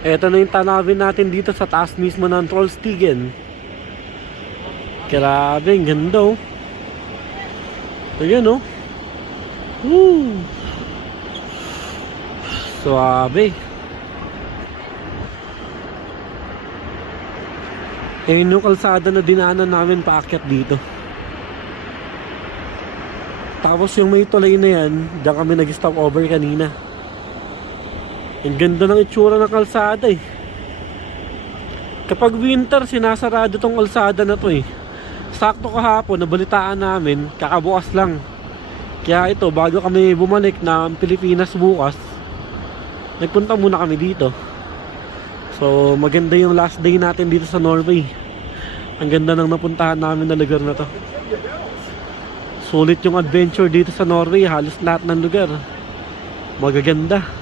Eto na yung tanawin natin dito sa taas mismo ng Trollstigen. Grabe, ang ganda oh. Ayan oh. Woo! Suabe. Ayun yung kalsada na dinaanan namin paakyat dito. Tapos yung may tulay na yan, diyan kami nag-stop over kanina. Ang ganda ng itsura ng kalsada eh. Kapag winter, sinasarado tong kalsada na to eh. Sakto kahapon, nabalitaan namin, kakabukas lang. Kaya ito, bago kami bumalik ng Pilipinas bukas, nagpunta muna kami dito. So maganda yung last day natin dito sa Norway. Ang ganda ng napuntahan namin na lugar na to. Sulit yung adventure dito sa Norway. Halos lahat ng lugar magaganda.